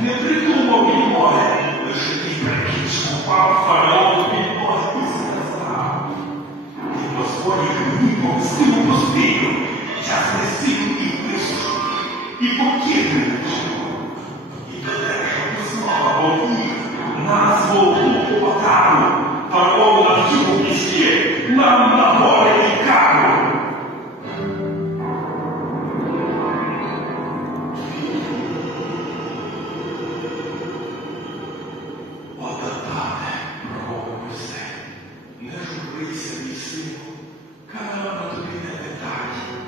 не придумав він мови, лише ти прикінчив папа. 为什么是我？看到我最难得答应。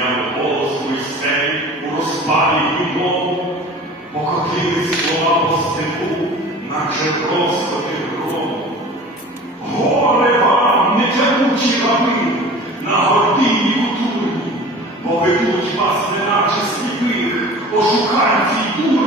підняв голос Мойсей у розпалі йому, покотили слова по степу, наче розпади грому. Горе вам, не нетямучі рами, на гордині у бо поведуть вас, неначе сліпих, ошуканці дух.